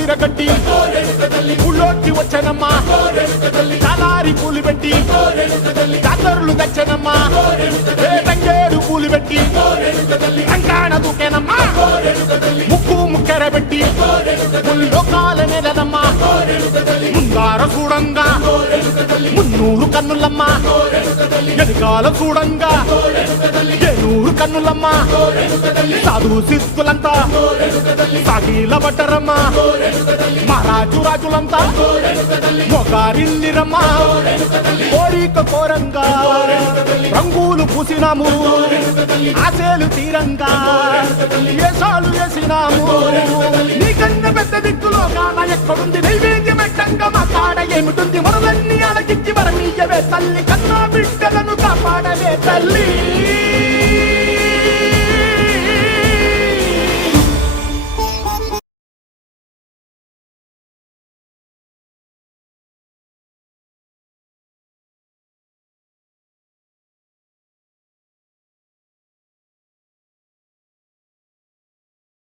విరగట్టి ఊళ్ళోకి వచ్చనమ్మా చాలారి పూలు పెట్టి జాతరులు తెచ్చనమ్మా తంగేడు పూలు పెట్టి రంగాణ దూకేనమ్మా ముక్కు ముక్కెర పెట్టి ముల్లోకాల నెలనమ్మా ముందార చూడంగా మున్నూరు కన్నులమ్మా ఎనకాల చూడంగా ఏనూరు కన్నులమ్మా సాధు సిద్ధులంతా సాగిల పట్టరమ్మా మహారాజు రాజులంతా మొగారిల్లిరమ్మా కోరిక కోరంగా రంగులు పూసినాము ఆశలు తీరంగా ఏసాలు వేసినాము నీకన్నా పెద్ద దిక్కులో కాన ఎక్కడుంది నైవేద్యం పెట్టంగా మా కాడ ఏమిటుంది మనలన్నీ అలకించి మరమీయవే తల్లి